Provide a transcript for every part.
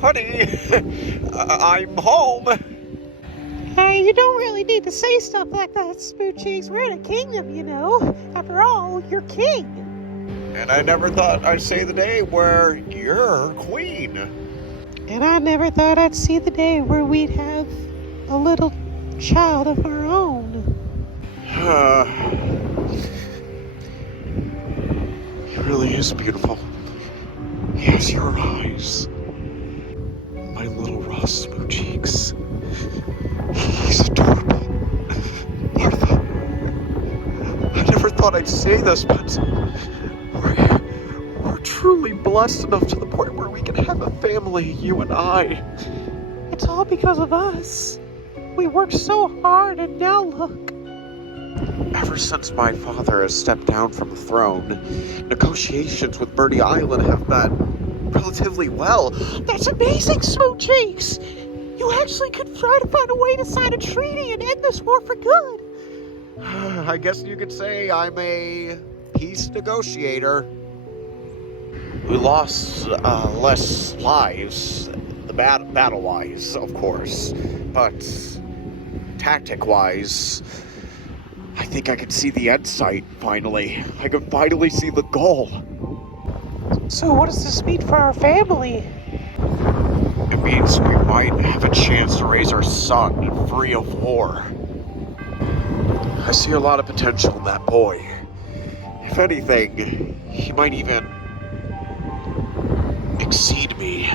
Honey, I'm home. Hey, you don't really need to say stuff like that, Smoothcheeks. We're in a kingdom, you know. After all, you're king. And I never thought I'd say the day where you're queen. And I never thought I'd see the day where we'd have a little child of our own. He really is beautiful. He has your eyes. My little Ross Smoothcheeks. He's adorable. Martha, I never thought I'd say this, but we're truly blessed enough to the point where we can have a family, you and I. It's all because of us. We worked so hard, and now look. Ever since my father has stepped down from the throne, negotiations with Birdie Island have been relatively well. That's amazing, Smoothcheeks! You actually could try to find a way to sign a treaty and end this war for good. I guess you could say I'm a peace negotiator. We lost less lives, battle-wise, of course, but tactic-wise, I think I can see the end sight, finally. I can finally see the goal. So what does this mean for our family? It means we might have a chance to raise our son free of war. I see a lot of potential in that boy. If anything, he might even exceed me.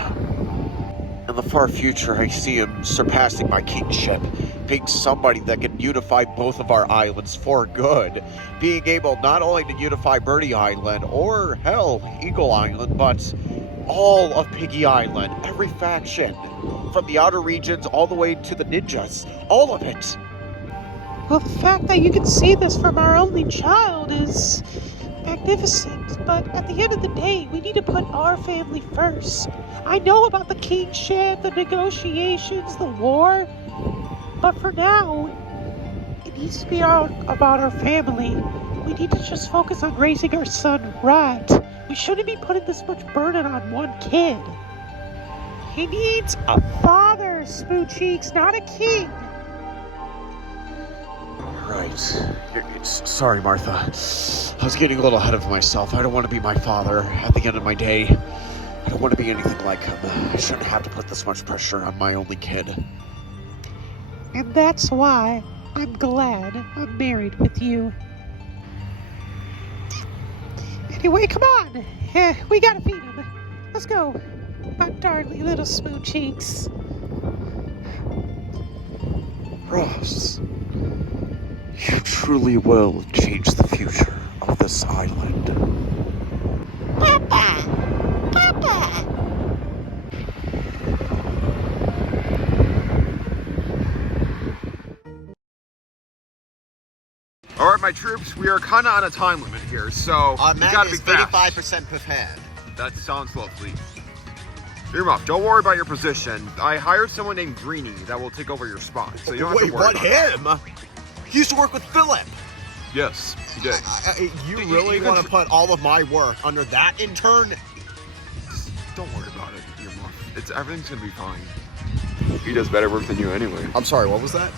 In the far future, I see him surpassing my kingship, being somebody that can unify both of our islands for good, being able not only to unify Birdie Island, or hell, Eagle Island, but all of Piggy Island, every faction, from the outer regions all the way to the ninjas, all of it. Well, the fact that you can see this from our only child is magnificent, but at the end of the day, we need to put our family first. I know about the kingship, the negotiations, the war, but for now, it needs to be about our family. We need to just focus on raising our son right. We shouldn't be putting this much burden on one kid. He needs a father, Smoothcheeks, not a king. Right. Sorry, Martha. I was getting a little ahead of myself. I don't want to be my father at the end of my day. I don't want to be anything like him. I shouldn't have to put this much pressure on my only kid. And that's why I'm glad I'm married with you. Anyway, come on. We gotta feed him. Let's go. My darling little Smoothcheeks. Ross, you truly will change the future of this island. Papa! Papa! All right, my troops, we are kind of on a time limit here, so we gotta be fast. 85% prepared. That sounds lovely. Earmuff, don't worry about your position. I hired someone named Greeny that will take over your spot, so you don't have to worry about him? He used to work with Philip. Yes, he did. You really want to put all of my work under that intern? Don't worry about it, Earmuff. Everything's gonna be fine. He does better work than you anyway. I'm sorry, what was that?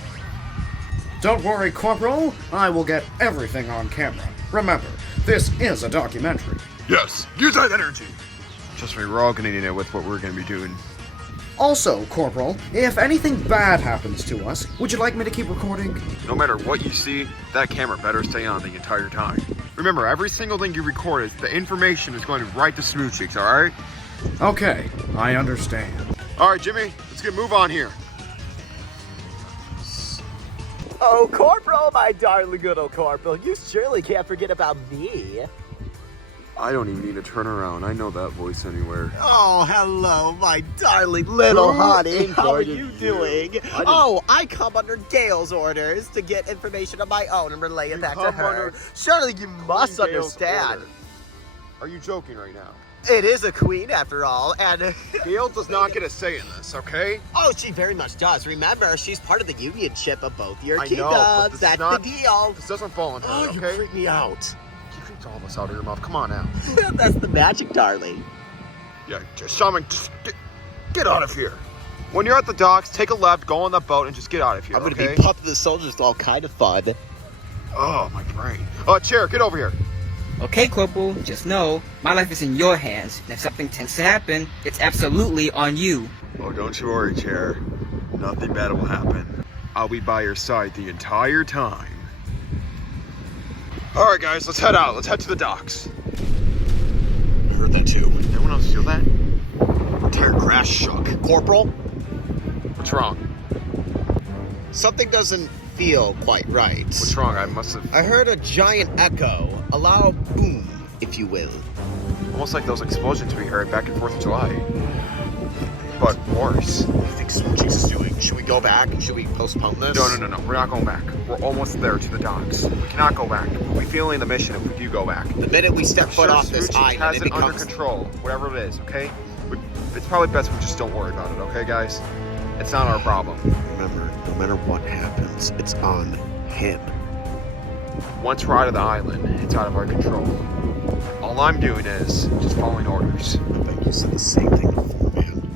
Don't worry, Corporal. I will get everything on camera. Remember, this is a documentary. Yes, use that energy. Trust me, we're all gonna need it with what we're gonna be doing. Also, Corporal, if anything bad happens to us, would you like me to keep recording? No matter what you see, that camera better stay on the entire time. Remember, every single thing you record the information is going right to Smoothcheeks, alright? Okay, I understand. Alright, Jimmy, let's move on here. Oh, Corporal, my darling little Corporal, you surely can't forget about me. I don't even need to turn around. I know that voice anywhere. Oh, hello, my darling little honey. How are you doing? I come under Gail's orders to get information of my own and relay it back to her. Surely you must understand. Are you joking right now? It is a queen, after all, and... Gail does not get a say in this, okay? Oh, she very much does. Remember, she's part of the unionship of both your I kingdoms. know, but That's the deal. This doesn't fall on her, Oh, okay? you freak me out. You freaked all of us out of your mouth. Come on now. That's the magic, darling. Yeah, just summon... Get out of here. When you're at the docks, take a left, go on the boat, and just get out of here, I'm gonna okay? be pumping the soldiers all kind of fun. Oh, my brain. Chair, get over here. Okay, Corporal, just know, my life is in your hands, and if something tends to happen, it's absolutely on you. Oh, don't you worry, Chair. Nothing bad will happen. I'll be by your side the entire time. All right, guys, let's head out. Let's head to the docks. I heard that too. Anyone else feel that? The entire grass shook. Corporal, What's wrong? something doesn't feel quite right. What's wrong? I must have... I heard a giant echo, a loud boom, if you will. Almost like those explosions we heard back in 4th of July. But worse. What do you think Smoothcheeks is doing? Should we go back? Should we postpone this? No. We're not going back. We're almost there to the docks. We cannot go back. We'll be feeling the mission if we do go back. The minute we step foot Sure, off this Smoothcheeks island, has it it under becomes... control. Whatever it is, okay? It's probably best we just don't worry about it, okay, guys? It's not our problem. Remember, no matter what happens, it's on him. Once we're out of the island, it's out of our control. All I'm doing is just following orders. I bet you said the same thing before, man.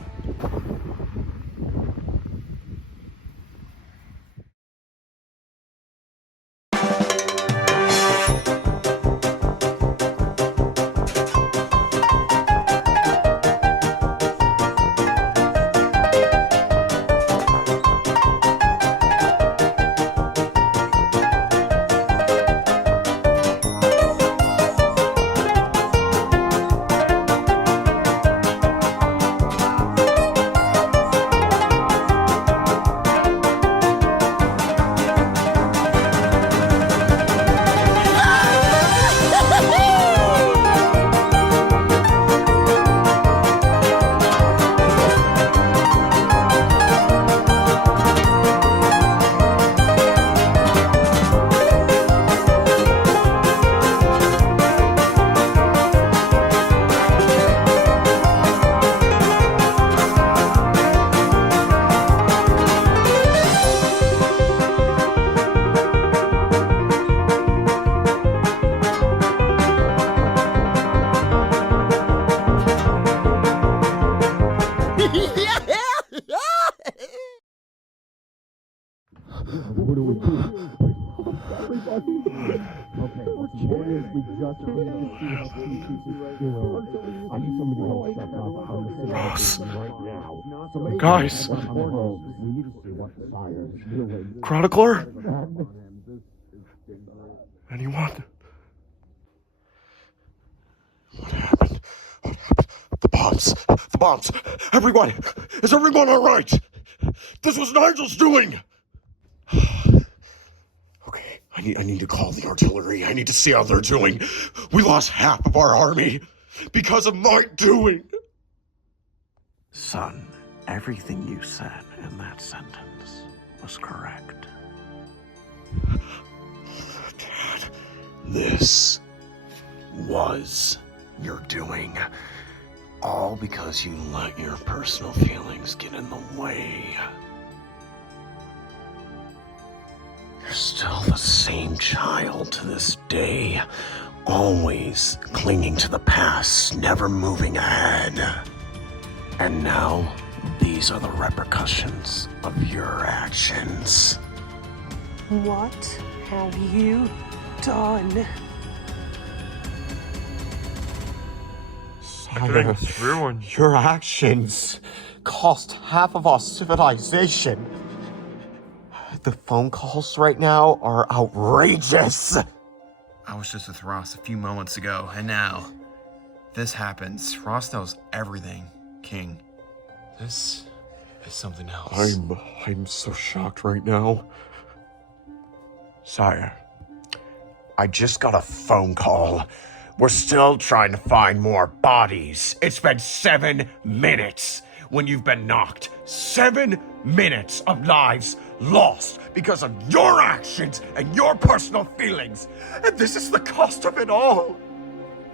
Ross. Guys. Chronicler? Anyone? What happened? What happened? The bombs. The bombs. Everyone. Is everyone all right? This was Nigel's doing. Okay, I need to call the artillery. I need to see how they're doing. We lost half of our army because of my doing. Son, everything you said in that sentence was correct. Dad, this was your doing. All because you let your personal feelings get in the way. You're still the same child to this day, always clinging to the past, never moving ahead. And now, these are the repercussions of your actions. What have you done? Sire, your actions cost half of our civilization. The phone calls right now are outrageous. I was just with Ross a few moments ago, and now this happens. Ross knows everything, King. This is something else. I'm so shocked right now. Sire, I just got a phone call. We're still trying to find more bodies. It's been 7 minutes when you've been knocked. 7 minutes of lives lost because of your actions and your personal feelings. And this is the cost of it all.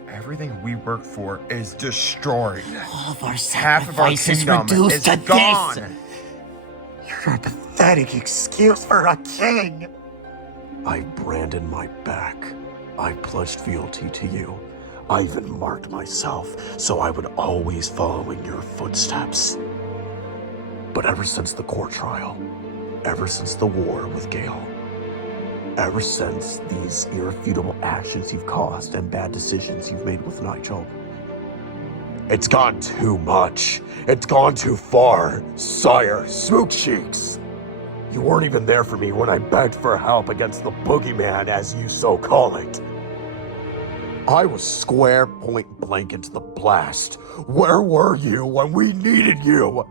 Everything we worked for is destroyed. All of our Half of our sacrifices kingdom reduced is to gone. this. You're a pathetic excuse for a king. I branded my back. I pledged fealty to you. I even marked myself so I would always follow in your footsteps. But ever since the court trial, ever since the war with Gale, ever since these irrefutable actions you've caused and bad decisions you've made with Nigel, it's gone too much. It's gone too far. Sire, Smoothcheeks, you weren't even there for me when I begged for help against the boogeyman, as you so call it. I was square point blank into the blast. Where were you when we needed you?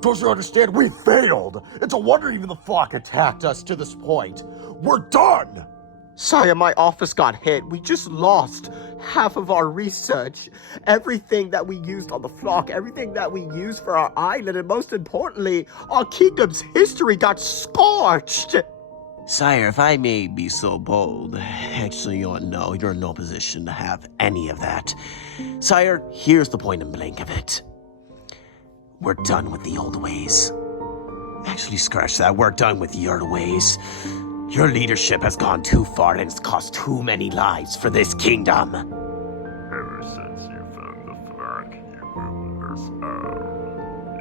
Don't you understand? We failed. It's a wonder even the flock attacked us to this point. We're done! Sire, my office got hit. We just lost half of our research. Everything that we used on the flock, everything that we used for our island, and most importantly, our kingdom's history got scorched. Sire, if I may be so bold, actually, you're in no position to have any of that. Sire, here's the point and blank of it. We're done with the old ways. Actually, scratch that. We're done with your ways. Your leadership has gone too far and it's cost too many lives for this kingdom. Ever since you found the flock, you rulers,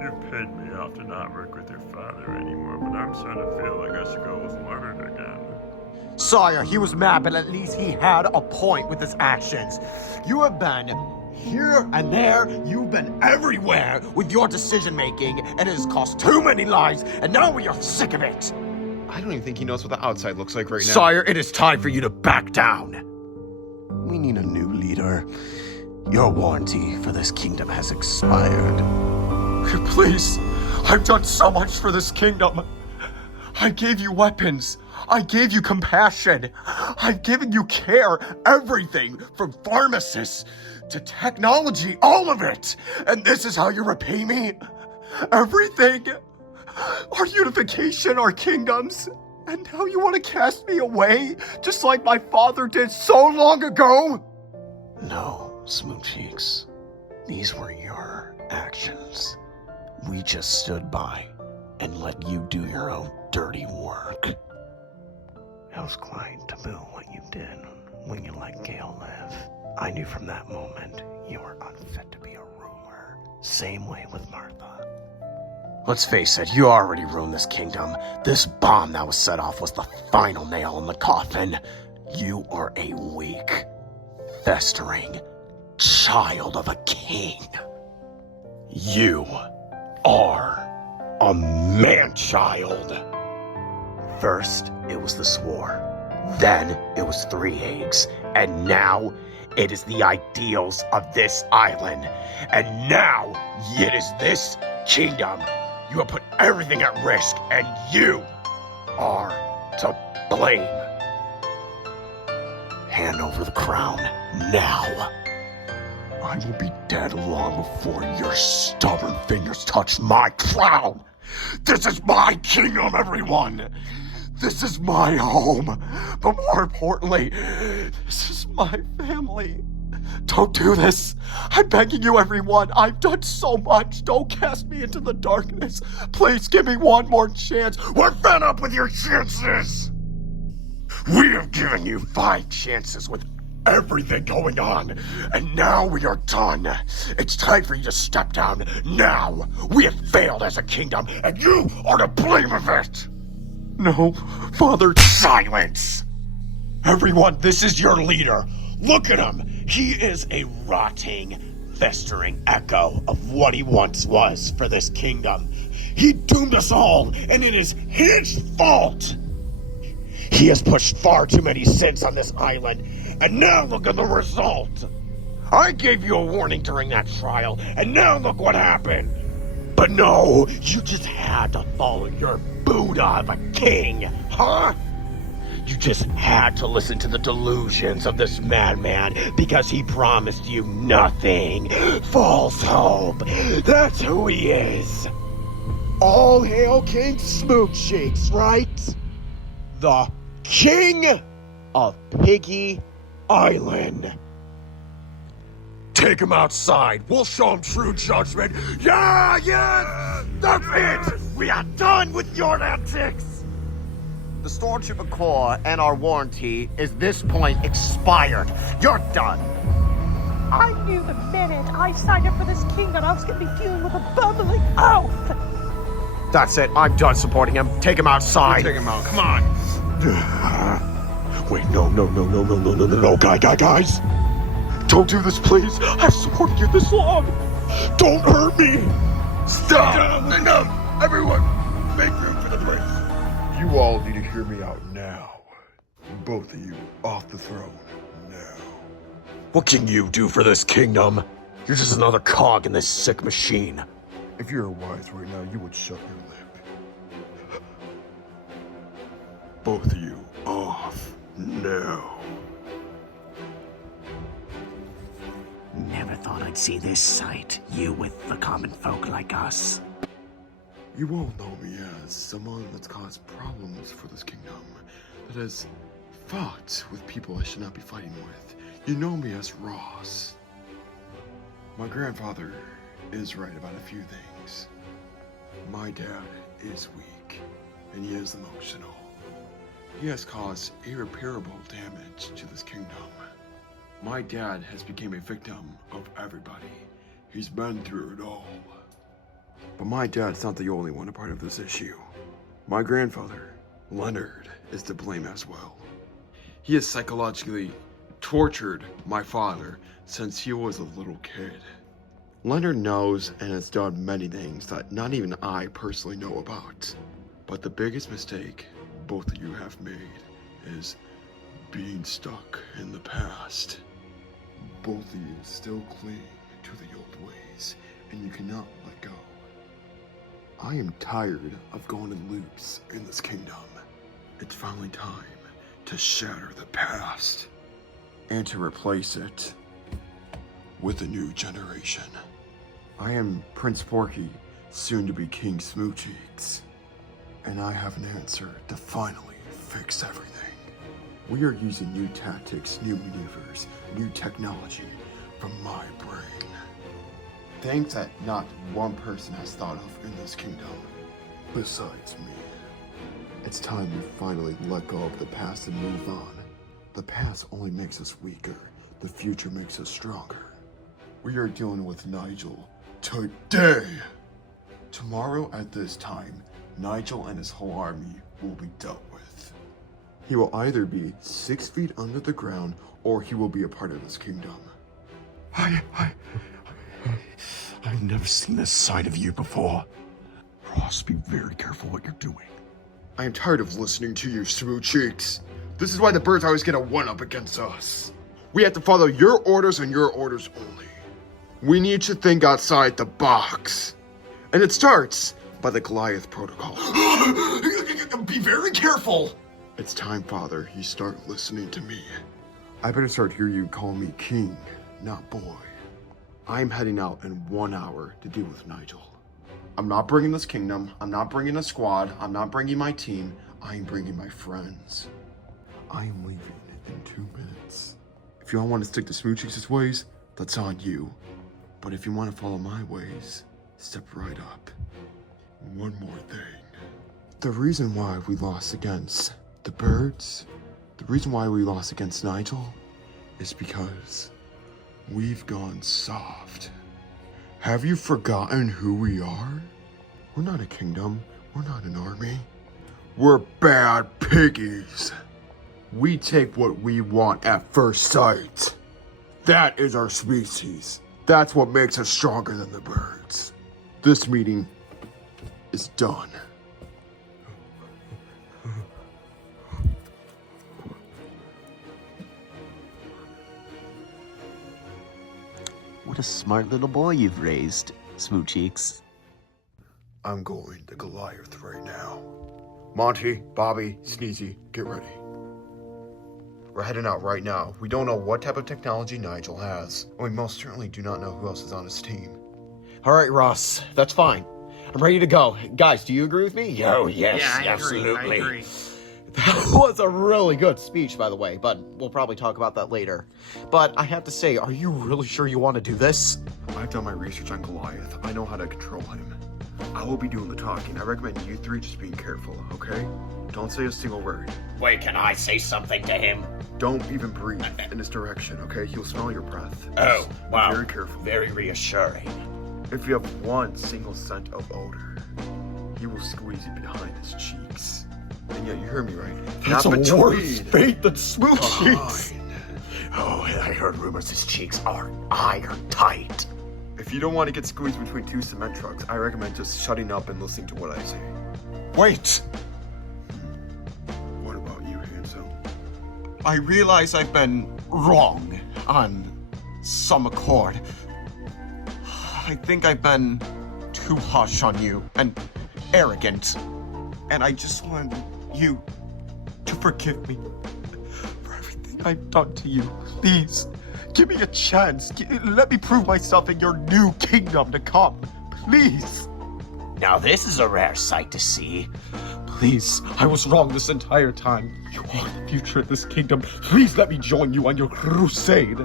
you paid me off to not work with your father anymore, but I'm starting to feel like I should go with Leonard again. Sire, he was mad, but at least he had a point with his actions. You have been here and there, you've been everywhere with your decision-making, and it has cost too many lives, and now we are sick of it. I don't even think he knows what the outside looks like right now. Sire, it is time for you to back down. We need a new leader. Your warranty for this kingdom has expired. Please, I've done so much for this kingdom. I gave you weapons. I gave you compassion. I've given you care, everything from pharmacists to technology, all of it. And this is how you repay me? Everything? Our unification, our kingdoms. And now you want to cast me away, just like my father did so long ago? No, Smoothcheeks. These were your actions. We just stood by and let you do your own dirty work. It was quite taboo what you did when you let Gale live. I knew from that moment you were unfit to be a ruler. Same way with Martha. Let's face it, you already ruined this kingdom. This bomb that was set off was the final nail in the coffin. You are a weak, festering child of a king. You are a man-child. First, it was the swore. Then, it was 3 eggs. And now, it is the ideals of this island. And now, it is this kingdom. You have put everything at risk, and you are to blame. Hand over the crown, now. I will be dead long before your stubborn fingers touch my crown. This is my kingdom, everyone. This is my home. But more importantly, this is my family. Don't do this. I'm begging you, everyone. I've done so much. Don't cast me into the darkness. Please give me one more chance. We're fed up with your chances. We have given you 5 chances with everything going on, and now we are done. It's time for you to step down now. We have failed as a kingdom, and you are to blame of it. No, Father, silence. Everyone, this is your leader. Look at him. He is a rotting, festering echo of what he once was for this kingdom. He doomed us all, and it is his fault. He has pushed far too many sins on this island, and now look at the result. I gave you a warning during that trial, and now look what happened. But no, you just had to follow your Buddha of a king, huh? You just had to listen to the delusions of this madman because he promised you nothing. False hope. That's who he is. All hail King Smoothcheeks, right? The King of Piggy Island. Take him outside. We'll show him true judgment. Yeah! That's it! We are done with your antics! The Stormtrooper Corps and our warranty is this point expired. You're done. I knew the minute I signed up for this kingdom I was going to be dealing with a bubbling oaf. That's it. I'm done supporting him. Take him outside. Take him out. Come on. Wait, no, guys. Don't do this, please. I've supported you this long. Don't hurt me. Stop! Enough! Everyone, make room for the prince. You all need to hear me out now. Both of you off the throne now. What can you do for this kingdom? You're just another cog in this sick machine. If you were wise right now, you would shut your lip. Both of you off now. Never thought I'd see this sight. You with the common folk like us. You all know me as someone that's caused problems for this kingdom, that has fought with people I should not be fighting with. You know me as Ross. My grandfather is right about a few things. My dad is weak, and he is emotional. He has caused irreparable damage to this kingdom. My dad has become a victim of everybody. He's been through it all. But my dad's not the only one a part of this issue. My grandfather, Leonard, is to blame as well. He has psychologically tortured my father since he was a little kid. Leonard knows and has done many things that not even I personally know about. But the biggest mistake both of you have made is being stuck in the past. Both of you still cling to the old ways, and you cannot let go. I am tired of going in loops in this kingdom. It's finally time to shatter the past and to replace it with a new generation. I am Prince Porky, soon to be King Smoothcheeks, and I have an answer to finally fix everything. We are using new tactics, new maneuvers, new technology from my brain. Things that not one person has thought of in this kingdom, besides me. It's time we finally let go of the past and move on. The past only makes us weaker. The future makes us stronger. We are dealing with Nigel today. Tomorrow at this time, Nigel and his whole army will be dealt with. He will either be 6 feet under the ground or he will be a part of this kingdom. I've never seen this side of you before. Ross, be very careful what you're doing. I am tired of listening to you, Smoothcheeks. This is why the birds always get a one-up against us. We have to follow your orders and your orders only. We need to think outside the box. And it starts by the Goliath Protocol. Be very careful! It's time, Father, you start listening to me. I better start hearing you call me king, not boy. I'm heading out in 1 hour to deal with Nigel. I'm not bringing this kingdom, I'm not bringing a squad, I'm not bringing my team, I'm bringing my friends. I am leaving in 2 minutes. If you all want to stick to Smoothcheeks' ways, that's on you. But if you want to follow my ways, step right up. One more thing. The reason why we lost against the birds, the reason why we lost against Nigel, is because we've gone soft. Have you forgotten who we are? We're not a kingdom. We're not an army. We're bad piggies. We take what we want at first sight. That is our species. That's what makes us stronger than the birds. This meeting is done. What a smart little boy you've raised, Smoothcheeks. I'm going to Goliath right now. Monty, Bobby, Sneezy, get ready. We're heading out right now. We don't know what type of technology Nigel has, and we most certainly do not know who else is on his team. All right, Ross, that's fine. I'm ready to go. Guys, do you agree with me? Oh, yes, Yeah, I absolutely. agree. That was a really good speech, by the way, but we'll probably talk about that later. But I have to say, are you really sure you want to do this? I've done my research on Goliath. I know how to control him. I will be doing the talking. I recommend you three just being careful, okay? Don't say a single word. Wait, can I say something to him? Don't even breathe in his direction, okay? He'll smell your breath. Oh, Just wow. Be very careful. Very reassuring. If you have one single scent of odor, he will squeeze it behind his cheeks. And yet, you heard me right. That's Not a between. worse fate than Smoothcheeks. Behind. Oh, I heard rumors his cheeks are iron tight. If you don't want to get squeezed between two cement trucks, I recommend just shutting up and listening to what I say. Wait! What about you, handsome? I realize I've been wrong on some accord. I think I've been too harsh on you and arrogant. And I just want you to forgive me for everything I've done to you. Please, give me a chance. Let me prove myself in your new kingdom to come. Please. Now this is a rare sight to see. Please, I was wrong this entire time. You are the future of this kingdom. Please let me join you on your crusade.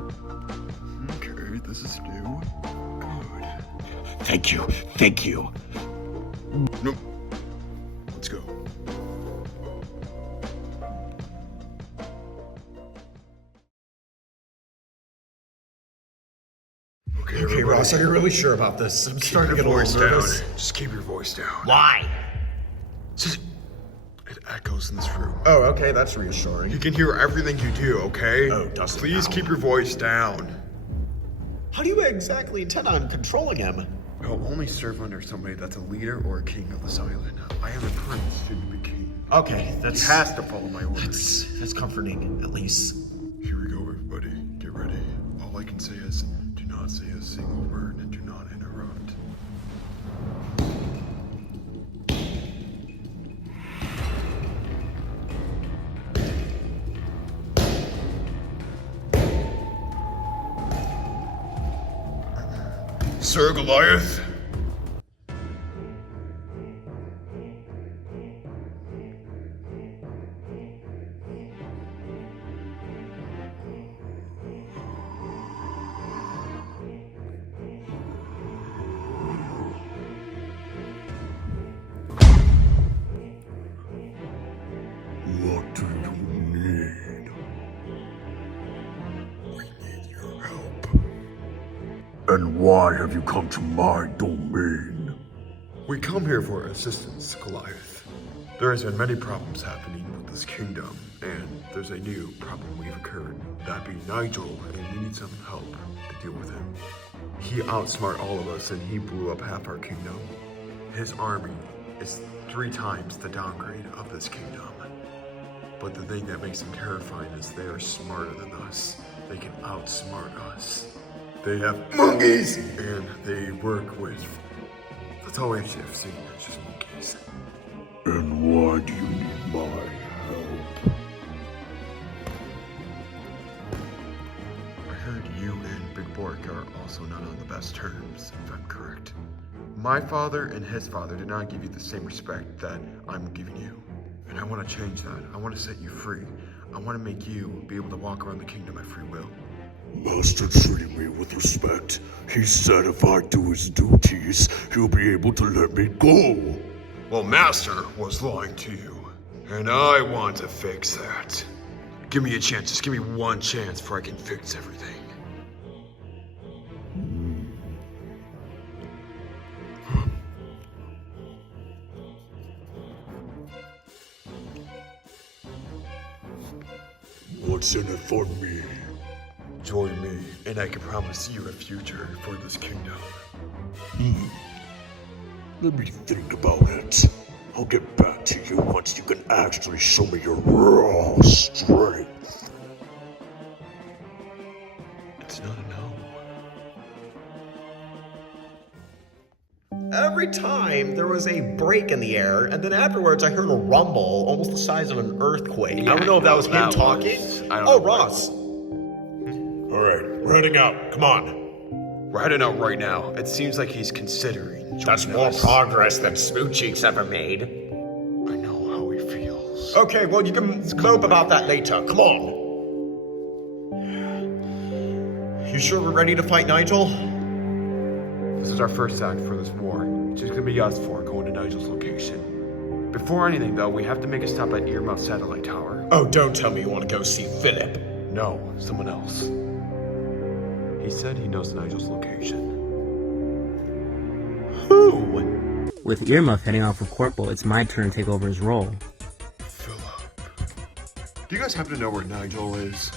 Okay, this is new. Good. Thank you. Thank you. Nope. Let's go. Okay, Ross, are you really sure about this? I'm starting to get a little nervous. Just keep your voice down. Why? It echoes in this room. Oh, okay, that's reassuring. You can hear everything you do, okay? Oh, doesn't Please now. keep your voice down. How do you exactly intend on controlling him? I'll only serve under somebody that's a leader or a king of this island. I am a prince, soon to be king. Okay, He that's has to follow my orders. that's comforting, at least. Here we go, everybody. Get ready. All I can say is, do not say a single word and do not interrupt. Sir Goliath? What do you need? We need your help. And why have you come to my domain? We come here for assistance, Goliath. There has been many problems happening with this kingdom, and there's a new problem we've occurred. That being Nigel, and we need some help to deal with him. He outsmarted all of us, and he blew up half our kingdom. His army is 3 times the downgrade of this kingdom. But the thing that makes them terrifying is they are smarter than us. They can outsmart us. They have monkeys, and they work with. That's all we have seen. It's just monkeys. And why do you need my help? I heard you and Big Bork are also not on the best terms, if I'm correct. My father and his father did not give you the same respect that I'm giving you. And I want to change that. I want to set you free. I want to make you be able to walk around the kingdom at free will. Master treated me with respect. He said if I do his duties, he'll be able to let me go. Well, Master was lying to you. And I want to fix that. Give me a chance. Just give me one chance before I can fix everything. What's in it for me? Join me, and I can promise you a future for this kingdom. Let me think about it. I'll get back to you once you can actually show me your raw strength. It's not a no. Every time there was a break in the air, and then afterwards I heard a rumble, almost the size of an earthquake. I don't know if that was him talking. Oh, Ross. Alright, we're heading out. Come on. We're heading out right now. It seems like he's considering. That's more progress than Smoothcheeks ever made. I know how he feels. Okay, well, you can mope about that later. Come on. You sure we're ready to fight Nigel? This is our first act for this war. It's just gonna be us 4 going to Nigel's location. Before anything, though, we have to make a stop at Earmouth Satellite Tower. Oh, don't tell me you want to go see Philip. No, someone else. He said he knows Nigel's location. Who? With Earmuff heading off with Corporal, it's my turn to take over his role. Philip. Do you guys happen to know where Nigel is?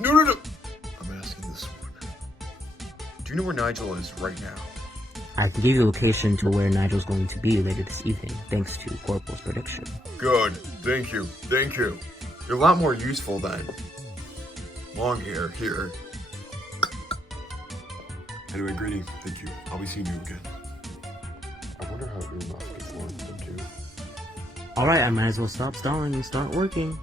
No. I'm asking this one. Do you know where Nigel is right now? I can give you a location to where Nigel's going to be later this evening, thanks to Corporal's prediction. Good. Thank you. You're a lot more useful than long hair here. Anyway, Greeny, thank you. I'll be seeing you again. I wonder how Earmuff gets along with them too. Alright, I might as well stop stalling and start working.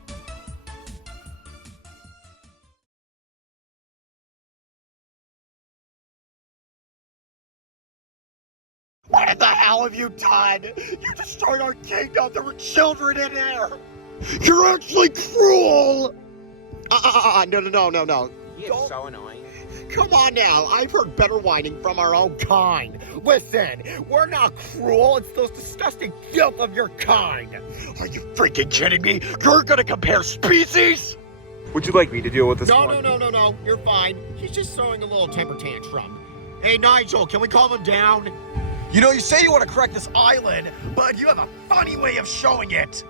What the hell have you done? You destroyed our kingdom. There were children in there. You're actually cruel. No. You're so annoying. Come on now. I've heard better whining from our own kind. Listen, we're not cruel. It's those disgusting filth of your kind. Are you freaking kidding me? You're gonna compare species? Would you like me to deal with this one? No. You're fine. He's just throwing a little temper tantrum. Hey, Nigel, can we calm him down? You know, you say you want to correct this island, but you have a funny way of showing it.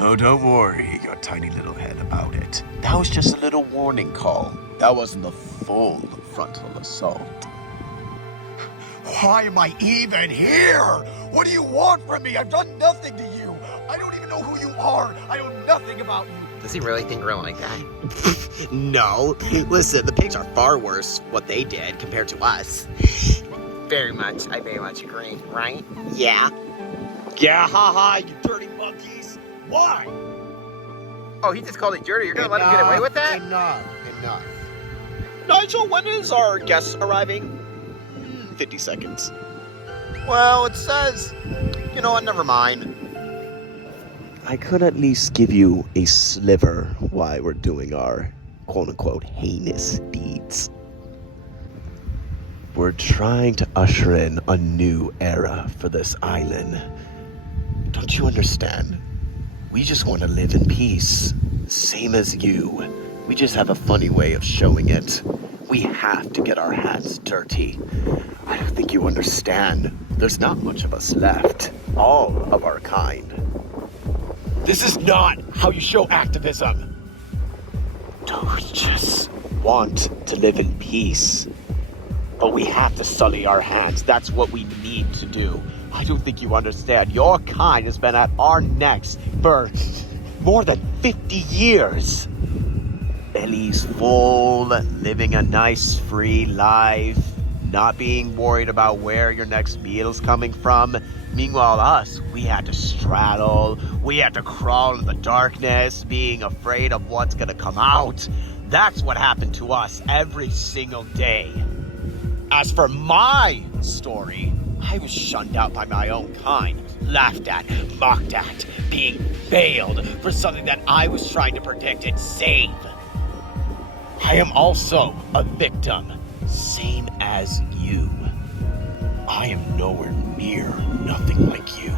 Oh, don't worry, your tiny little head about it. That was just a little warning call. That wasn't the full frontal assault. Why am I even here? What do you want from me? I've done nothing to you. I don't even know who you are. I know nothing about you. Does he really think we're like that? No. Listen, the pigs are far worse what they did compared to us. I very much agree, right? Yeah. Yeah, haha, you dirty monkeys. Why? Oh, he just called it dirty. You're gonna let him get away with that? Enough. Nigel, when is our guest arriving? 50 seconds. Well, it says... You know what, never mind. I could at least give you a sliver why we're doing our quote-unquote heinous deeds. We're trying to usher in a new era for this island. Don't you understand? We just want to live in peace, same as you. We just have a funny way of showing it. We have to get our hands dirty. I don't think you understand. There's not much of us left. All of our kind. This is not how you show activism. Don't we just want to live in peace? But we have to sully our hands. That's what we need to do. I don't think you understand. Your kind has been at our necks for more than 50 years. Bellies full, living a nice free life, not being worried about where your next meal's coming from. Meanwhile, us, we had to straddle, we had to crawl in the darkness, being afraid of what's gonna come out. That's what happened to us every single day. As for my story, I was shunned out by my own kind, laughed at, mocked at, being failed for something that I was trying to protect and save. I am also a victim, same as you. I am nowhere near nothing like you.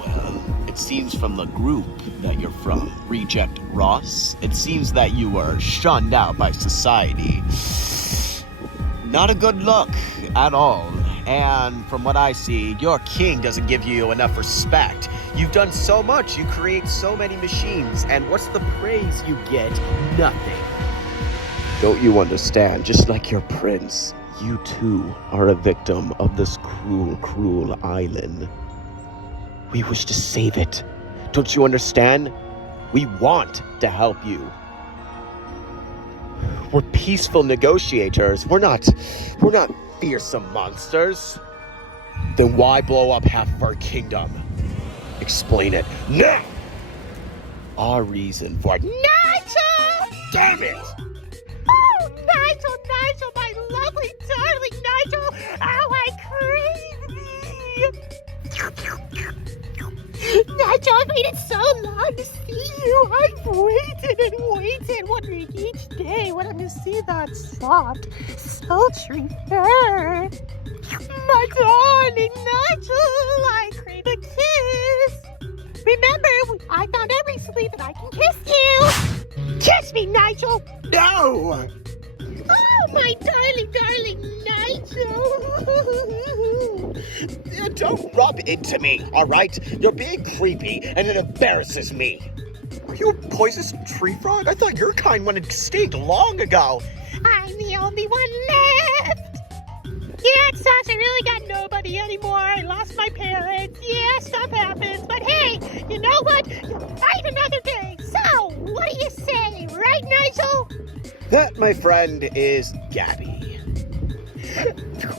Well, it seems from the group that you're from, Reject Ross, it seems that you were shunned out by society. Not a good look at all. And from what I see, your king doesn't give you enough respect. You've done so much, you create so many machines, and what's the praise you get? Nothing. Don't you understand? Just like your prince, you too are a victim of this cruel, cruel island. We wish to save it. Don't you understand? We want to help you. We're peaceful negotiators. We're not fearsome monsters. Then why blow up half of our kingdom? Explain it now! Our reason for it. Nigel! Damn it! Oh, Nigel, my lovely, darling Nigel! How I crave thee! Nigel, I've waited so long to see you. I've waited and waited, wondering each day when I'm going to see that soft, sultry fur. My darling Nigel, I crave a kiss. Remember, I found every sleep that I can kiss you. Kiss me, Nigel. No! Oh, my darling Nigel. Nigel! Don't rub into me, all right? You're being creepy, and it embarrasses me. Are you a poisonous tree frog? I thought your kind went extinct long ago. I'm the only one left. Yeah, it sucks. I really got nobody anymore. I lost my parents. Yeah, stuff happens. But hey, you know what? You'll fight another day. So, what do you say, right, Nigel? That, my friend, is Gabby.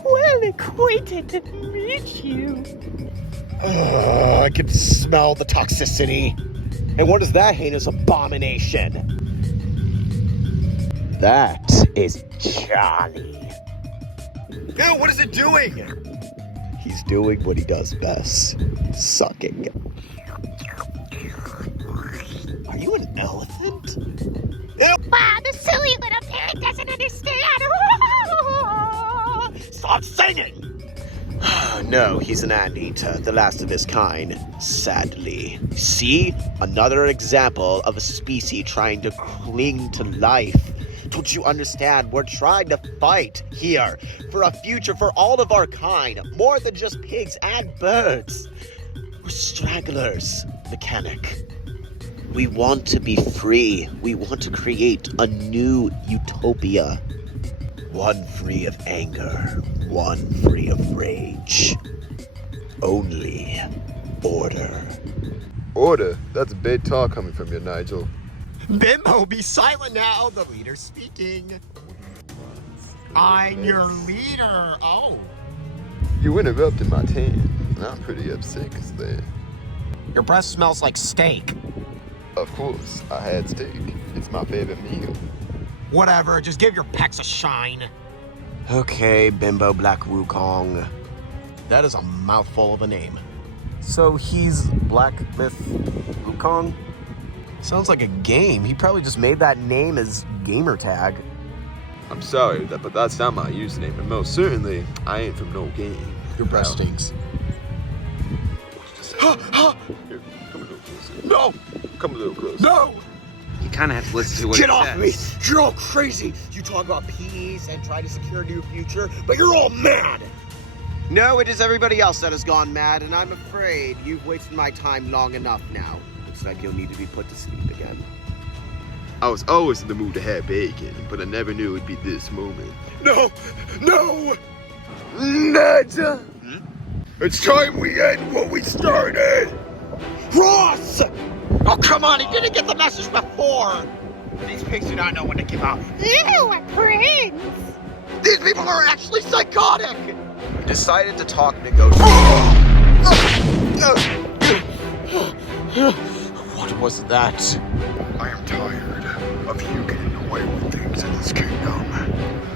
Well acquainted to meet you. I can smell the toxicity. And what is that heinous abomination? That is Johnny. Ew, what is it doing? He's doing what he does best, sucking. Are you an elephant? Wow, the silly little pig doesn't understand. Stop singing! No, he's an anteater, the last of his kind, sadly. See? Another example of a species trying to cling to life. Don't you understand? We're trying to fight here for a future for all of our kind, more than just pigs and birds. We're stragglers, mechanic. We want to be free. We want to create a new utopia. One free of anger, one free of rage. Only order. Order? That's big talk coming from you, Nigel. Bimbo, be silent now. The leader's speaking. I'm your leader. Oh. You interrupted my tan. I'm pretty upset because that. Your breath smells like steak. Of course, I had steak. It's my favorite meal. Whatever, just give your pecs a shine. Okay, Bimbo Black Wukong. That is a mouthful of a name. So he's Black Myth Wukong? Sounds like a game. He probably just made that name as gamer tag. I'm sorry, but that's not my username, and most certainly, I ain't from no game. Your breath stinks. Here, come a little closer. No! Come a little closer. No! You kind of have to listen to what Get he off says. me! You're all crazy! You talk about peace and try to secure a new future, but you're all mad! No, it is everybody else that has gone mad, and I'm afraid you've wasted my time long enough now. Looks like you'll need to be put to sleep again. I was always in the mood to have bacon, but I never knew it'd be this moment. No! No! Nigel! It's time we end what we started! Ross! Oh, come on, he didn't get the message before! These pigs do not know when to give up. Ew, a prince! These people are actually psychotic! We decided to talk negotiation. What was that? I am tired of you getting away with things in this kingdom.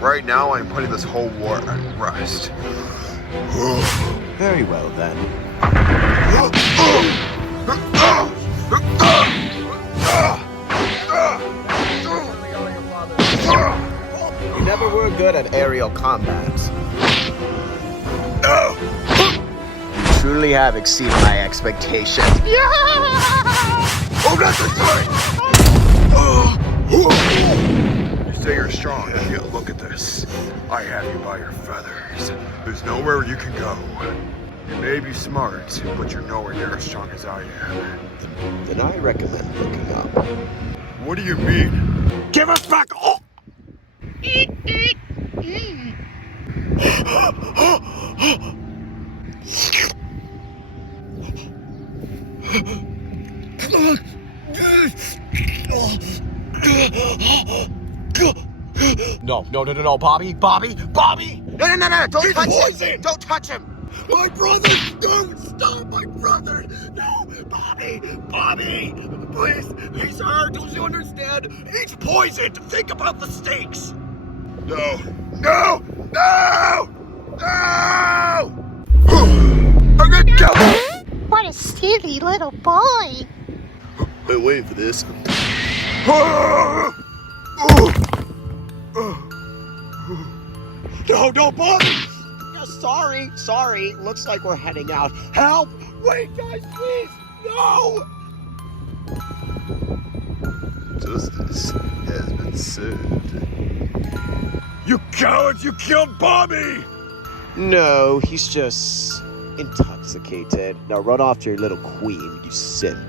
Right now, I'm putting this whole war at rest. Very well, then. You never were good at aerial combat. You truly have exceeded my expectations. Oh, that's a thing! You say you're strong, and yet look at this. I have you by your feathers. There's nowhere you can go. You may be smart, but you're nowhere near as strong as I am. Then I recommend looking up. What do you mean? Give us back all! No, Bobby! No, don't touch him! Don't touch him! My brother! Don't stop my brother! No! Bobby! Please, sir, don't you understand? He's poisoned! Think about the stakes! No! I'm gonna kill him! What a silly little boy! Been waiting for this. No, Bobby! No, sorry. Looks like we're heading out. Help! Wait, guys, please! No! Justice has been served. You cowards! You killed Bobby! No, he's just intoxicated. Now run off to your little queen, you simp.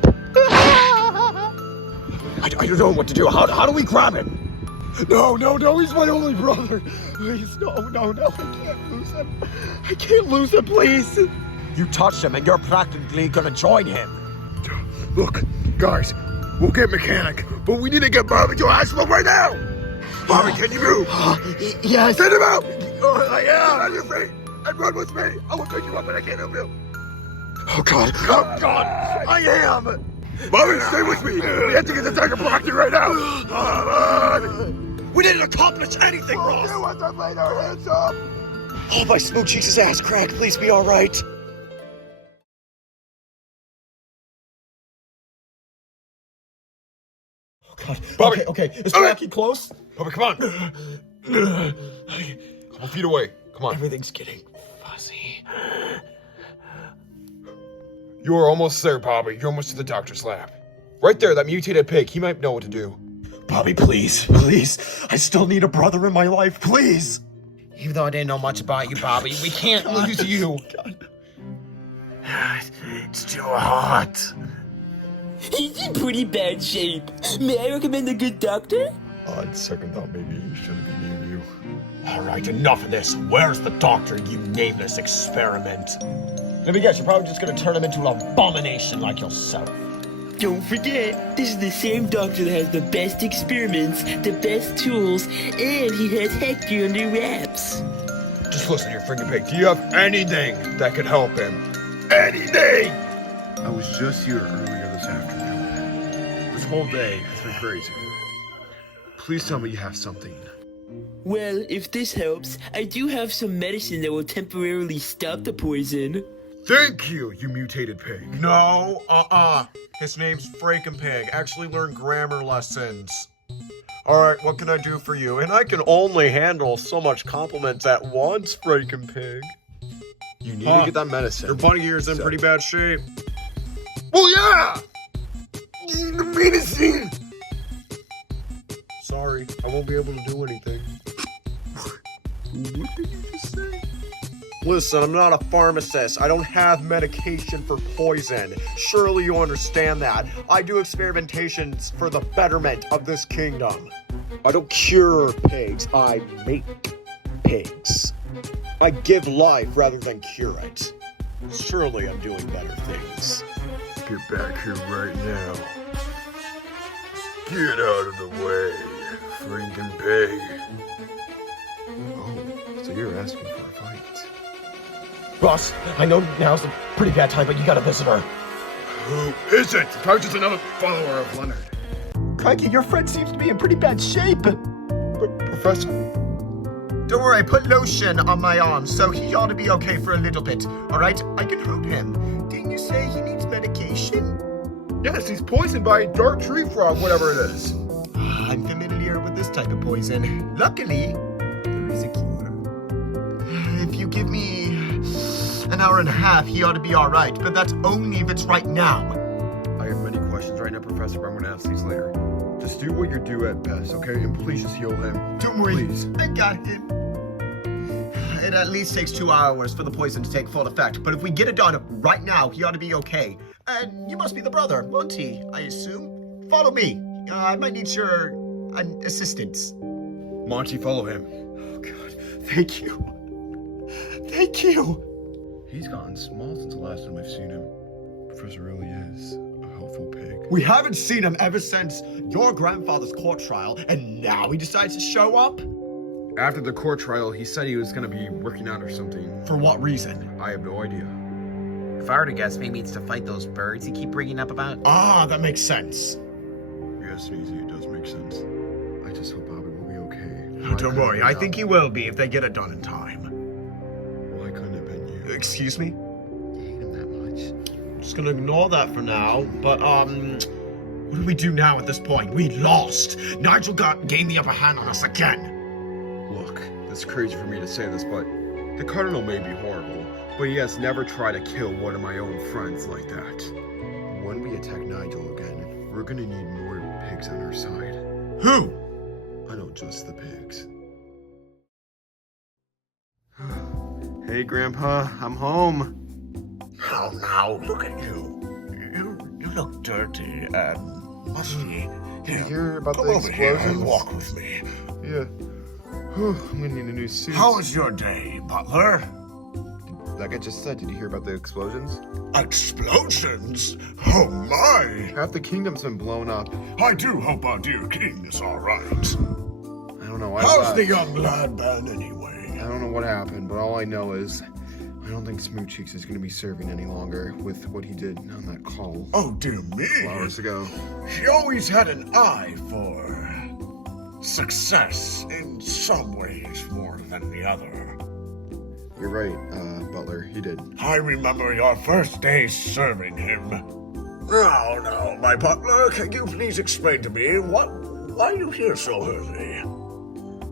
I don't know what to do. How do we grab him? No, he's my only brother. Please, no, I can't lose him. I can't lose him, please. You touched him and you're practically gonna join him. Look, guys, we'll get mechanic, but we need to get Bobby to hospital right now. Bobby, can you move? Yes. Send him out. I am. On your feet and run with me. I will pick you up, but I can't help you. Oh, God. I am. Bobby, stay with me. We have to get the Tiger Proctor right now. We didn't accomplish anything, Ross. Do it, then lay our hands up. Oh, my Smoothcheeks' ass crack. Please be all right. Oh, God. Bobby. Okay. Is Franken close? Bobby, come on. Couple feet away. Come on. Everything's getting fuzzy. You are almost there, Bobby. You're almost to the doctor's lab. Right there, that mutated pig. He might know what to do. Bobby, please. I still need a brother in my life, please. Even though I didn't know much about you, Bobby, we can't lose you. It's too hot. He's in pretty bad shape. May I recommend a good doctor? On second thought, maybe he shouldn't be near you. All right, enough of this. Where's the doctor, you nameless experiment? Let me guess, you're probably just gonna turn him into an abomination like yourself. Don't forget, this is the same doctor that has the best experiments, the best tools, and he has Hector under wraps. Just listen here, Franken pig. Do you have anything that could help him? Anything! I was just here earlier this afternoon. This whole day has been crazy. Please tell me you have something. Well, if this helps, I do have some medicine that will temporarily stop the poison. Thank you, you mutated pig. No, His name's Frankenpig. Actually learn grammar lessons. Alright, what can I do for you? And I can only handle so much compliments at once, Frankenpig. You need to get that medicine. Your bunny ear's in pretty bad shape. Well, yeah! The medicine! Sorry, I won't be able to do anything. What did you just say? Listen, I'm not a pharmacist. I don't have medication for poison. Surely you understand that. I do experimentations for the betterment of this kingdom. I don't cure pigs, I make pigs. I give life rather than cure it. Surely I'm doing better things. Get back here right now. Get out of the way, Franken pig. Oh, so you're asking for a fight. Ross, I know now's a pretty bad time, but you got a visitor. Who is it? Probably just another follower of Leonard. Crikey, your friend seems to be in pretty bad shape. Professor? Don't worry, I put lotion on my arm, so he ought to be okay for a little bit. Alright, I can hurt him. Didn't you say he needs medication? Yes, he's poisoned by a dark tree frog, whatever it is. I'm familiar with this type of poison. Luckily, there is a cure. If you give me an hour and a half, he ought to be alright, but that's only if it's right now. I have many questions right now, Professor, but I'm gonna ask these later. Just do what you do at best, okay? And please just heal him. Don't worry, please. I got him. It at least takes 2 hours for the poison to take full effect, but if we get it done right now, he ought to be okay. And you must be the brother, Monty, I assume. Follow me. I might need your assistance. Monty, follow him. Oh, God. Thank you. Thank you. He's gotten small since the last time I've seen him. Professor really is a helpful pig. We haven't seen him ever since your grandfather's court trial, and now he decides to show up? After the court trial, he said he was gonna be working out or something. For what reason? I have no idea. If I were to guess, maybe it's to fight those birds you keep bringing up about. Ah, that makes sense. Yes, Sneezy, it does make sense. I just hope Bobby will be okay. Oh, don't worry, I think he will be if they get it done in time. Why couldn't it have been you? Excuse me? You hate him that much? I'm just gonna ignore that for now, but, what do we do now at this point? We lost! Nigel gained the upper hand on us again! Look, it's crazy for me to say this, but the Cardinal may be horrible, but he has never tried to kill one of my own friends like that. When we attack Nigel again, we're gonna need more pigs on our side. Who? I know just the pigs. Hey, Grandpa, I'm home. Oh, now, look at you. You look dirty and musty. Did you hear about Come the over here and explosions? walk with me. Yeah. Whew, I'm gonna need a new suit. How was your day, Butler? Like I just said, did you hear about the explosions? Explosions? Oh my! Half the kingdom's been blown up. I do hope our dear king is alright. I don't know. How's the young lad been anyway? I don't know what happened, but all I know is I don't think Smoothcheeks is gonna be serving any longer with what he did on that call. Oh dear me! 2 hours ago. He always had an eye for success in some ways more than the other. You're right, Butler. He did. I remember your first day serving him. Now, my butler, can you please explain to me why you here so early?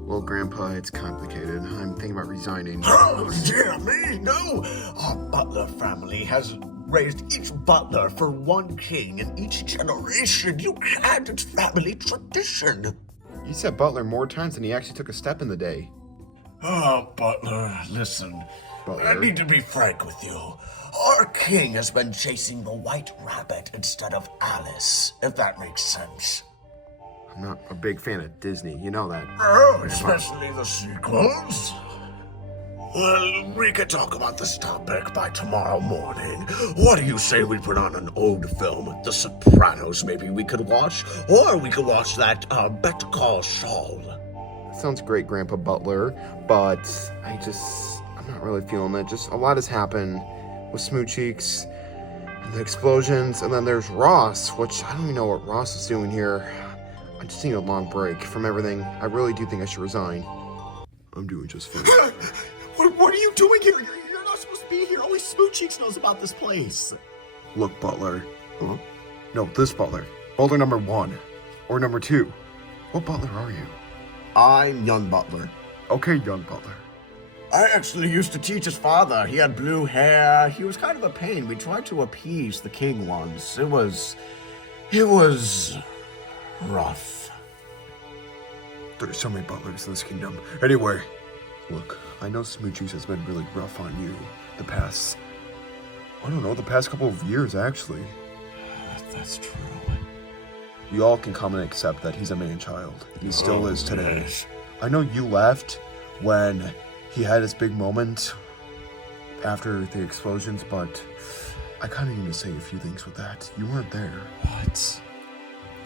Well, Grandpa, it's complicated. I'm thinking about resigning. Oh, dear me, no! Our butler family has raised each butler for one king in each generation. You can't, it's family tradition. You said Butler more times than he actually took a step in the day. Oh, Butler, listen. Butler? I need to be frank with you. Our king has been chasing the white rabbit instead of Alice, if that makes sense. I'm not a big fan of Disney. You know that. Oh, especially the sequels? Well, we could talk about this topic by tomorrow morning. What do you say we put on an old film? The Sopranos, maybe we could watch? Or we could watch that Better Call Saul. Sounds great, Grandpa Butler, but I'm not really feeling it. Just a lot has happened with Smoothcheeks and the explosions, and then there's Ross, which I don't even know what Ross is doing here. I just need a long break from everything. I really do think I should resign. I'm doing just fine. What are you doing here? You're not supposed to be here. Only Smoothcheeks knows about this place. Look, Butler. Huh? No, this Butler. Butler number 1. Or number 2. What Butler are you? I'm young Butler. Okay, young Butler. I actually used to teach his father. He had blue hair. He was kind of a pain. We tried to appease the king once. It was rough. There's so many butlers in this kingdom. Anyway, look, I know Smoothcheeks has been really rough on you the past couple of years, actually. That's true. We all can come and accept that he's a man-child. He still is today. I know you left when he had his big moment after the explosions, but I kind of need to say a few things with that. You weren't there. What?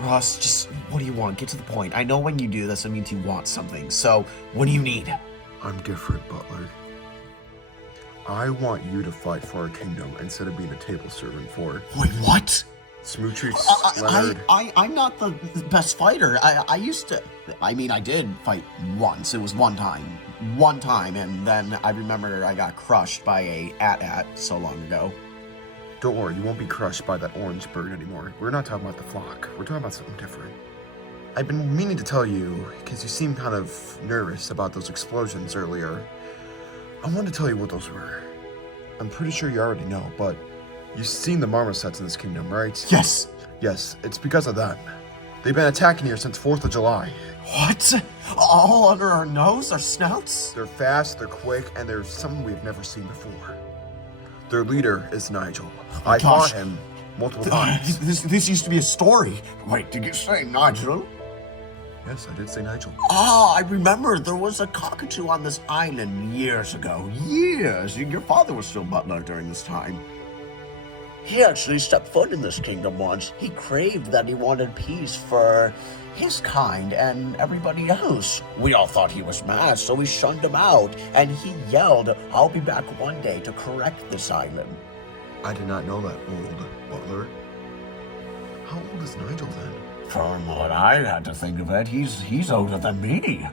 Ross, just what do you want? Get to the point. I know when you do this, it means you want something. So, what do you need? I'm different, Butler. I want you to fight for our kingdom instead of being a table servant for it. Wait, what? Smoothcheeks, Leonard. I'm not the best fighter. I did fight once. It was one time, and then I remember I got crushed by a at so long ago. Don't worry, you won't be crushed by that orange bird anymore. We're not talking about the flock. We're talking about something different. I've been meaning to tell you, because you seemed kind of nervous about those explosions earlier. I wanted to tell you what those were. I'm pretty sure you already know, but you've seen the marmosets in this kingdom, right? Yes. Yes, it's because of them. They've been attacking here since 4th of July. What? All under our nose, our snouts? They're fast, they're quick, and they're something we've never seen before. Their leader is Nigel. I fought him multiple times. This used to be a story. Wait, did you say Nigel? Yes, I did say Nigel. Ah, I remember there was a cockatoo on this island years ago. Years. Your father was still butler during this time. He actually stepped foot in this kingdom once. He craved that he wanted peace for his kind and everybody else. We all thought he was mad, so we shunned him out, and he yelled, "I'll be back one day to correct this island." I did not know that, old butler. How old is Nigel then? From what I had to think of it, he's older than me.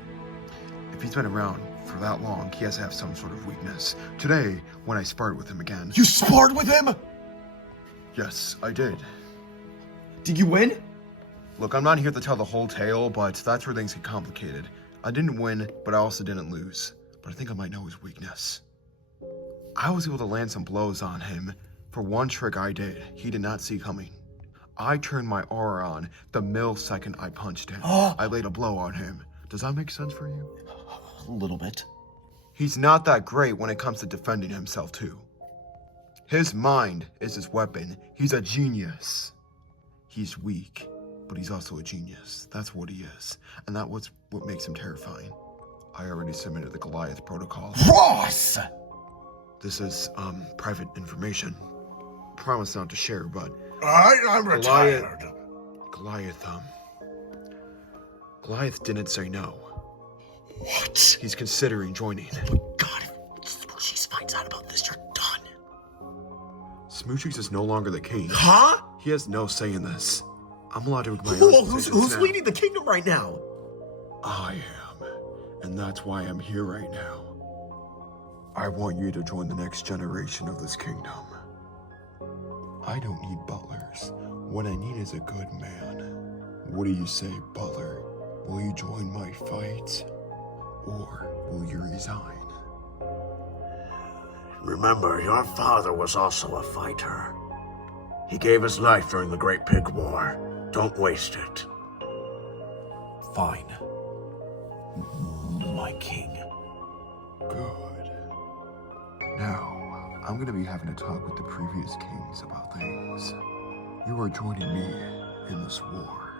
If he's been around for that long, he has to have some sort of weakness. Today, when I sparred with him again... You sparred with him? Yes, I did. Did you win? Look, I'm not here to tell the whole tale, but that's where things get complicated. I didn't win, but I also didn't lose. But I think I might know his weakness. I was able to land some blows on him for one trick I did. He did not see coming. I turned my aura on the millisecond I punched him. I laid a blow on him. Does that make sense for you? A little bit. He's not that great when it comes to defending himself, too. His mind is his weapon. He's a genius. He's weak, but he's also a genius. That's what he is. And that was what makes him terrifying. I already submitted the Goliath protocol. Ross! This is, private information. Promise not to share, but... I'm retired. Goliath didn't say no. What? He's considering joining. God, if Smoothcheeks finds out about this, you're done. Smoothcheeks is no longer the king. Huh? He has no say in this. I'm allowed to make my own decisions Who's now. leading the kingdom right now? I am. And that's why I'm here right now. I want you to join the next generation of this kingdom. I don't need butlers. What I need is a good man. What do you say, butler? Will you join my fight? Or will you resign? Remember, your father was also a fighter. He gave his life during the Great Pig War. Don't waste it. Fine. My king. Good. Now, I'm gonna be having a talk with the previous kings about things. You are joining me in this war.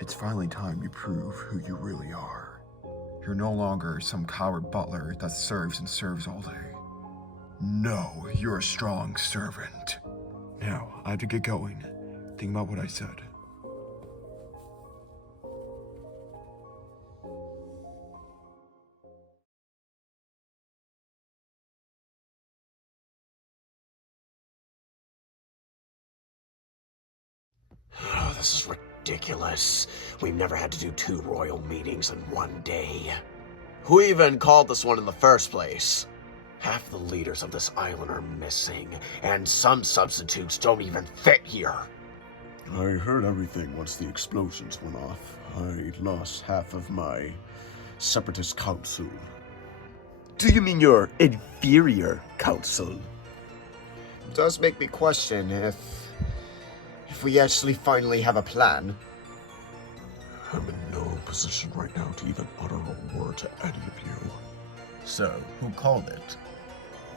It's finally time you prove who you really are. You're no longer some coward butler that serves all day. No, you're a strong servant. Now, I have to get going. Think about what I said. Oh, this is ridiculous. We've never had to do 2 royal meetings in one day. Who even called this one in the first place? Half the leaders of this island are missing, and some substitutes don't even fit here. I heard everything once the explosions went off. I lost half of my separatist council. Do you mean your inferior council? It does make me question if we actually finally have a plan. I'm in no position right now to even utter a word to any of you. So, who called it?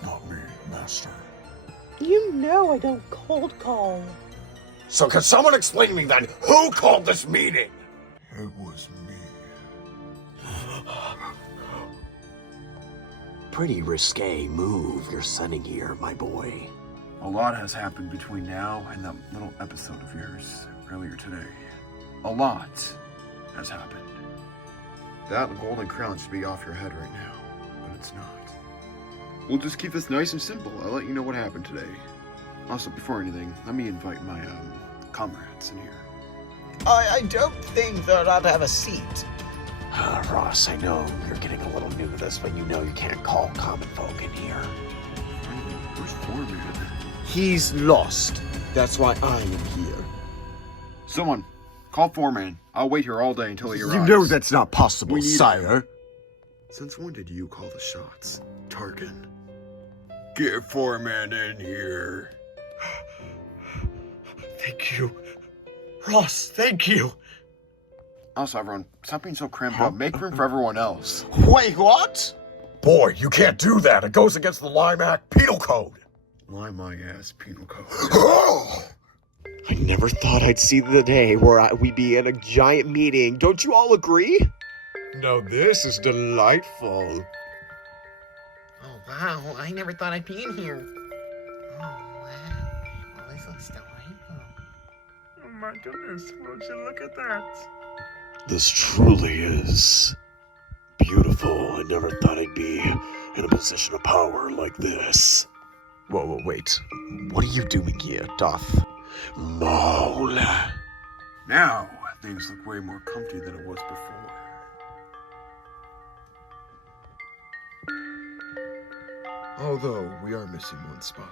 Not me, Master. You know I don't cold call. So can someone explain to me then, who called this meeting? It was me. Pretty risque move you're sending here, my boy. A lot has happened between now and that little episode of yours earlier today. A lot has happened. That golden crown should be off your head right now, but it's not. We'll just keep this nice and simple. I'll let you know what happened today. Also, before anything, let me invite my comrades in here. I don't think that I'd have a seat. Ross, I know you're getting a little new to this, but you know you can't call common folk in here. Where's Foreman? He's lost. That's why I am here. Someone, call Foreman. I'll wait here all day until he arrives. You know that's not possible, sire. Since when did you call the shots, Tarkin? Get Foreman in here. Thank you. Ross, thank you. Also, everyone, stop being so cramped up. Make room for everyone else. Wait, what? Boy, you can't do that. It goes against the Lime Act Penal Code. Lie my ass, penal code. I never thought I'd see the day where we'd be in a giant meeting. Don't you all agree? No, this is delightful. Oh, wow. I never thought I'd be in here. Oh, wow. Well, this looks delightful. Oh my goodness, won't you look at that? This truly is beautiful. I never thought I'd be in a position of power like this. Whoa, wait. What are you doing here, Doth? Maul. Now, things look way more comfy than it was before. Although, we are missing one spot.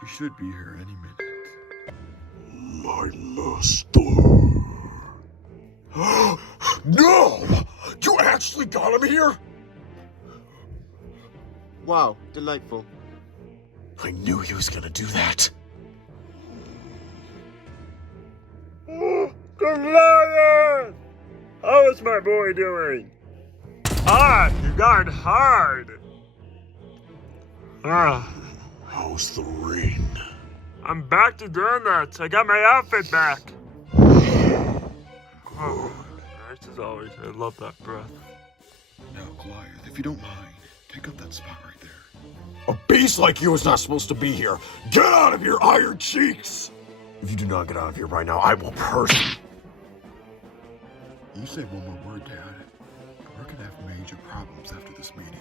He should be here any minute. My master. No! You actually got him here? Wow, delightful. I knew he was gonna do that. Goliath! How is my boy doing? Ah, you got hard. Ah, How's the ring? I'm back to doing that. I got my outfit back. Oh, nice as always. I love that breath. Now, Goliath, if you don't mind, take up that spot right there. A beast like you is not supposed to be here. Get out of here, iron cheeks! If you do not get out of here right now, I will purge you. You say one more word, Dad. We're gonna have major problems after this meeting.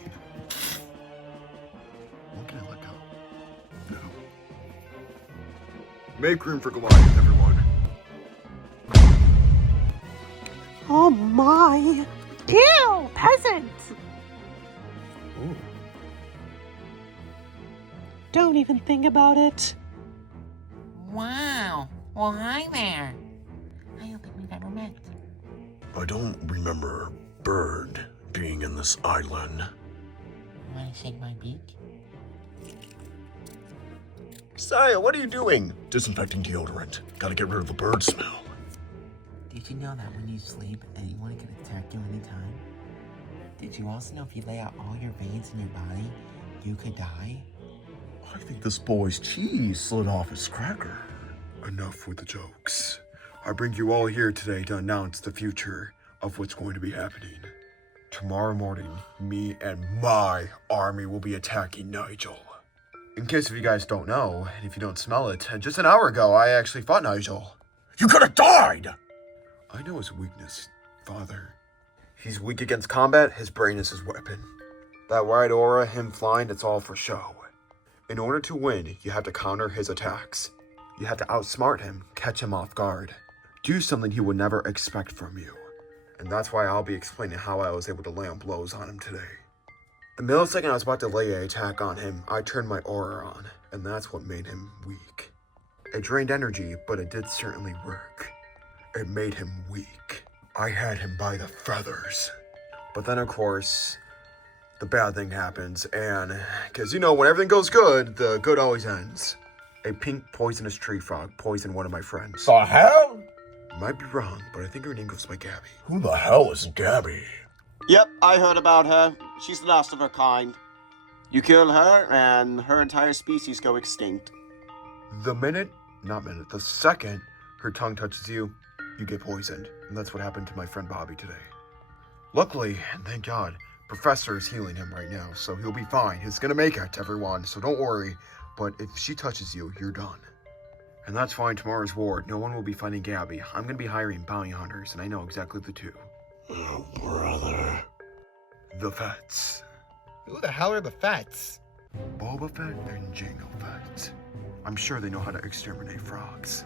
When can I let go? No. Make room for Goliath, everyone. Oh my! Ew! Peasant! Ooh. Don't even think about it. Wow. Well, hi there. I don't think we've ever met. I don't remember Bird being in this island. Want to shake my beak? Saya, what are you doing? Disinfecting deodorant. Gotta get rid of the bird smell. Did you know that when you sleep, anyone can attack you anytime? Did you also know if you lay out all your veins in your body, you could die? I think this boy's cheese slid off his cracker. Enough with the jokes. I bring you all here today to announce the future of what's going to be happening. Tomorrow morning, me and my army will be attacking Nigel. In case if you guys don't know, and if you don't smell it, just an hour ago, I actually fought Nigel. You could have died! I know his weakness, Father. He's weak against combat, his brain is his weapon. That wide aura, him flying, it's all for show. In order to win, you have to counter his attacks. You have to outsmart him, catch him off guard. Do something he would never expect from you. And that's why I'll be explaining how I was able to land blows on him today. The millisecond I was about to lay an attack on him, I turned my aura on, and that's what made him weak. It drained energy, but it did certainly work. It made him weak. I had him by the feathers. But then, of course, the bad thing happens, and, because you know, when everything goes good, the good always ends. A pink poisonous tree frog poisoned one of my friends. The hell? Might be wrong, but I think her name goes by Gabby. Who the hell is Gabby? Yep, I heard about her. She's the last of her kind. You kill her, and her entire species go extinct. The second her tongue touches you, you get poisoned. And that's what happened to my friend Bobby today. Luckily, and thank God, Professor is healing him right now, so he'll be fine. He's gonna make it, everyone, so don't worry. But if she touches you, you're done. And that's why in tomorrow's war, no one will be fighting Gabby. I'm gonna be hiring bounty hunters, and I know exactly the two. Oh, brother. The Fets. Who the hell are the Fets? Boba Fett and Jango Fett. I'm sure they know how to exterminate frogs.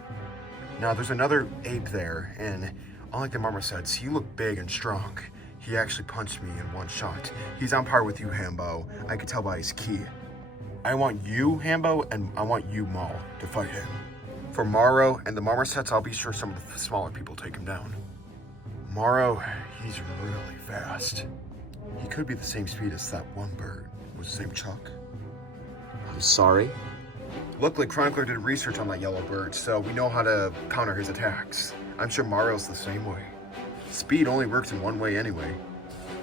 Now, there's another ape there, and unlike the marmosets, he looked big and strong. He actually punched me in one shot. He's on par with you, Hambo. I could tell by his ki. I want you, Hambo, and I want you, Maul, to fight him. For Morrow and the marmosets, I'll be sure some of the smaller people take him down. Morrow, he's really fast. He could be the same speed as that one bird. Was his name Chuck? I'm sorry. Luckily, Chronicler did research on that yellow bird, so we know how to counter his attacks. I'm sure Mario's the same way. Speed only works in one way anyway.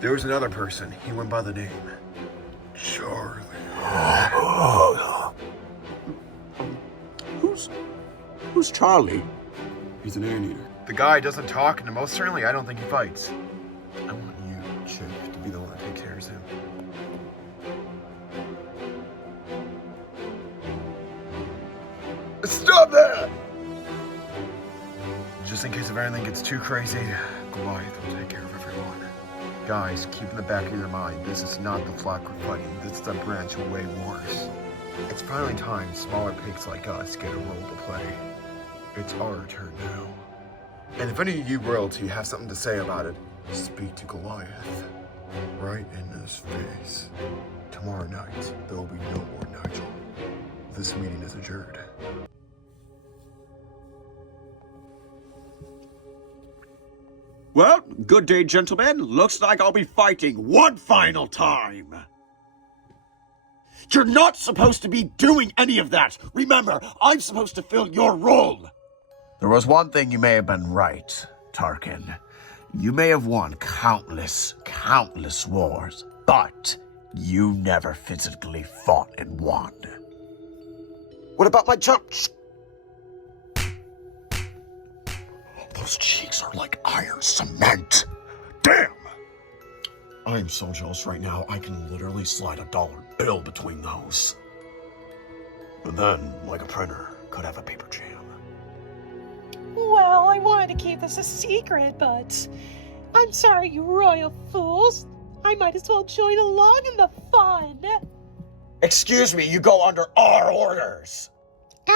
There was another person. He went by the name Charlie. Who's Charlie? He's an anteater. The guy doesn't talk, and most certainly I don't think he fights. I want you, Chip, to be the one that takes care of him. Stop that! Just in case if anything gets too crazy, Goliath will take care of everyone. Guys, keep in the back of your mind, this is not the flock we're fighting. This is a branch way worse. It's finally time smaller pigs like us get a role to play. It's our turn now. And if any of you royalty have something to say about it, speak to Goliath. Right in his face. Tomorrow night, there will be no more Nigel. This meeting is adjourned. Well, good day, gentlemen. Looks like I'll be fighting one final time. You're not supposed to be doing any of that. Remember, I'm supposed to fill your role. There was one thing you may have been right, Tarkin. You may have won countless wars, but you never physically fought and won. What about my jump? Those cheeks are like iron cement. Damn! I am so jealous right now, I can literally slide a dollar bill between those. And then, like a printer, could have a paper jam. Well, I wanted to keep this a secret, but I'm sorry, you royal fools. I might as well join along in the fun. Excuse me, you go under our orders.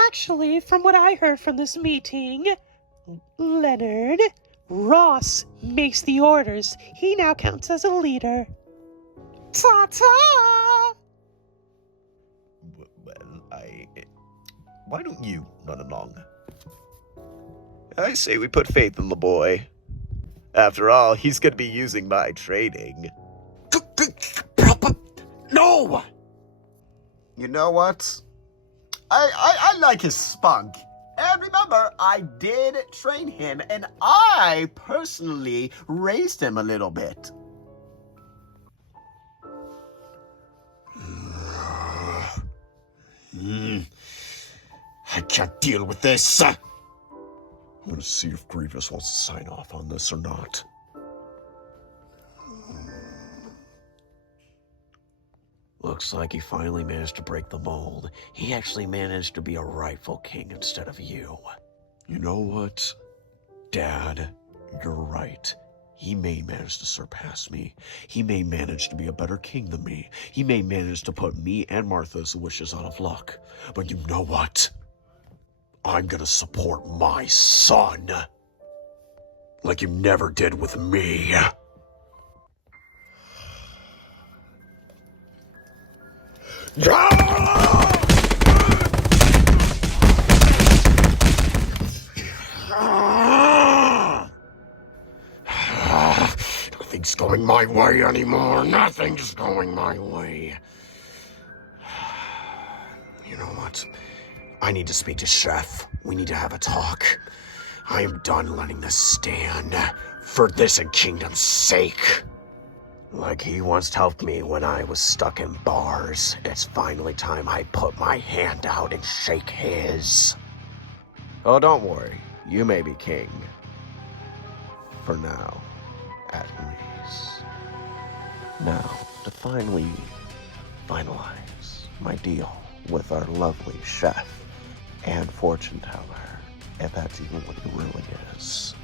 Actually, from what I heard from this meeting, Leonard, Ross makes the orders. He now counts as a leader. Ta-ta! Well, why don't you run along? I say we put faith in the boy. After all, he's gonna be using my training. No! You know what? I like his spunk. And remember, I did train him, and I personally raised him a little bit. I can't deal with this. I'm gonna see if Grievous wants to sign off on this or not. Looks like he finally managed to break the mold. He actually managed to be a rightful king instead of you. You know what? Dad, you're right. He may manage to surpass me. He may manage to be a better king than me. He may manage to put me and Martha's wishes out of luck. But you know what? I'm gonna support my son. Like you never did with me. Nothing's going my way anymore. Nothing's going my way. You know what? I need to speak to Chef. We need to have a talk. I am done letting this stand. For this and Kingdom's sake. Like he once helped me when I was stuck in bars. It's finally time I put my hand out and shake his. Oh, don't worry. You may be king. For now, at least. Now, to finally finalize my deal with our lovely chef and fortune teller, if that's even what he really is.